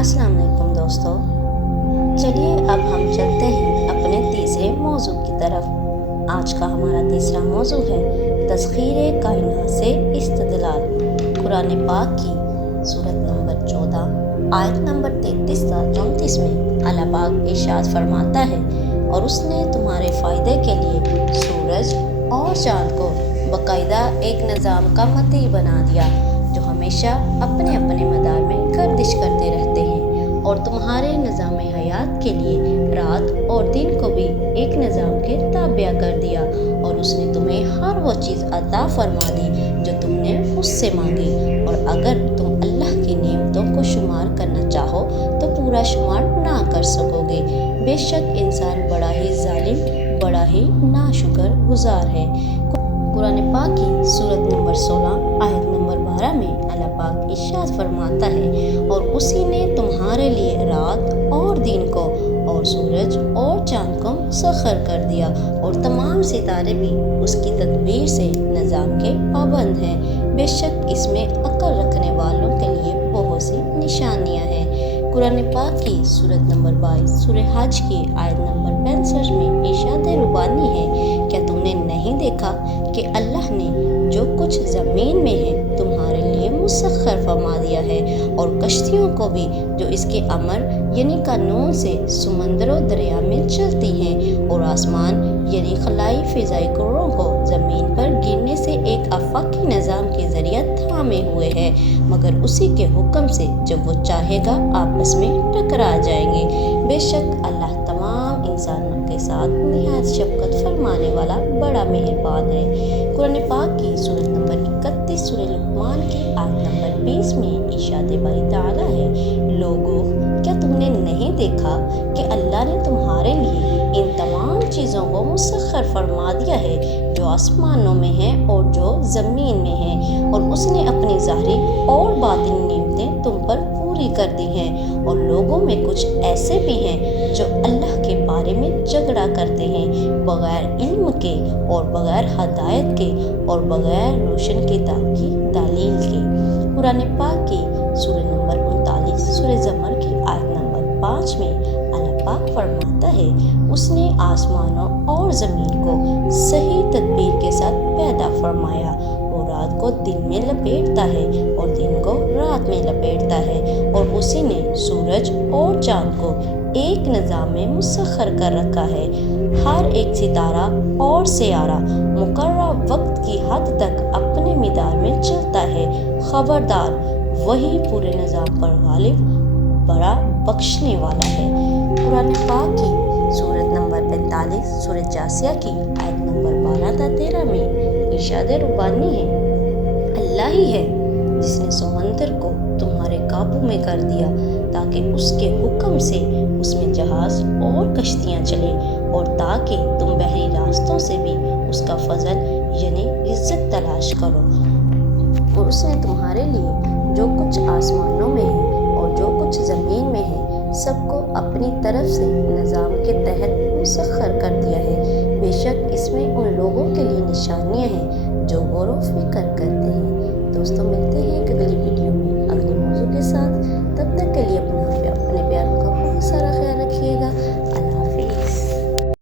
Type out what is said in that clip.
अस्सलाम वालेकुम दोस्तों। चलिए अब हम चलते हैं अपने तीसरे मौजू की तरफ। आज का हमारा तीसरा मौजू है तस्खीर कायनात से इस्तदलाल। कुरान पाक की सूरत नंबर 14 आयत नंबर 33 से 34 में अल्लाह पाक इरशाद फरमाता है, और उसने तुम्हारे फ़ायदे के लिए सूरज और चाँद को बाकायदा एक निज़ाम का मती बना दिया, जो हमेशा अपने अपने मदार में गर्दिश करते रहते हैं, और तुम्हारे निज़ाम हयात के लिए रात और दिन को भी एक निज़ाम के ताबिया कर दिया, और उसने तुम्हें हर वो चीज़ अता फरमा दी जो तुमने उससे मांगी। और अगर तुम अल्लाह की नेमतों को शुमार करना चाहो तो पूरा शुमार ना कर सकोगे। बेशक इंसान बड़ा ही जालिम, बड़ा ही नाशुक्र गुजार है। कुरान पाक की सूरत नंबर 16 आयत नंबर 12 में अल्लाह पाक इरशाद फरमाता है, और उसी ने तुम्हारे लिए रात और दिन को और सूरज और चाँद को मुसख्खर कर दिया, और तमाम सितारे भी उसकी तदबीर से निज़ाम के पाबंद हैं। बेशक इसमें अक्ल रखने वालों के लिए बहुत सी निशानियाँ हैं। कुरान पाक की सूरत नंबर 22 सूरह हज की आयत नंबर 65 में इरशाद रुबानी है, क्या तुमने नहीं देखा कि अल्लाह ने जो कुछ ज़मीन में है तुम्हारे लिए मुसख्खर फरमा दिया है, और कश्तियों को भी जो इसके अमर यानी कानून से समंदरों दरिया में चलती हैं, और आसमान यानी खलाई फ़िज़ाई करों को ज़मीन पर गिरने से एक आफाकी निज़ाम के ज़रिए थामे हुए हैं, मगर उसी के हुक्म से जब वो चाहेगा आपस में टकरा जाएंगे। बेशक अल्लाह तमाम इंसानों के साथ निहायत शफ़क़त फरमाने वाला बड़ा मेहरबान है। कुरान पाक की सूरत नंबर 31 सूरह लुक़मान की आयत नंबर 20 में इरशाद बारी ताला है, लोगों क्या तुमने नहीं देखा कि अल्लाह ने तुम्हारे लिए इन तमाम चीज़ों को मुसख्खर फरमा दिया है जो आसमानों में है और जो ज़मीन में है, और उसने अपनी ज़ाहिरी और बातिनी नेमतें तुम पर पूरी कर दी हैं। और लोगों में कुछ ऐसे भी हैं जो अल्लाह के बारे में झगड़ा करते हैं, बग़ैर इल्म के और बग़ैर हदायत के और बग़ैर रोशन किताब की दलील के। कुरान पाक की सूरह नंबर 39 सूरह ज़मर की आयत नंबर 5 में अल्लाह पाक फरमाता है, उसने आसमानों और ज़मीन को सही तदबीर के साथ पैदा फरमाया, वो रात को दिन में लपेटता है और दिन को रात में लपेटता है, और उसी ने सूरज और चाँद को एक निज़ाम में मुसख्खर कर रखा है। हर एक सितारा और सियारा मुकर्रर वक्त की हद तक अपने मिदार में चलता है। खबरदार, वही पूरे निज़ाम पर गालिब, बड़ा बख्शने वाला है। कुरान पाक की सूरत नंबर 45 सूरह जासिया की आयत नंबर 12-13 में इरशाद रुबानी है, अल्लाह ही है जिसने समंदर को तुम्हारे काबू में कर दिया, ताकि उसके हुक्म से उसमें जहाज़ और कश्तियाँ चलें, और ताकि तुम बहरी रास्तों से भी उसका फजल यानी इज्जत तलाश करो। और उसने तुम्हारे लिए जो कुछ आसमानों में है और जो कुछ ज़मीन में है सबको अपनी तरफ से निज़ाम के तहत मुसख्खर कर दिया है। बेशक इसमें उन लोगों के लिए निशानियाँ हैं जो गौर व फिक्र करते हैं। दोस्तों, मिलते हैं एक अगली वीडियो में अगले मौजू के साथ।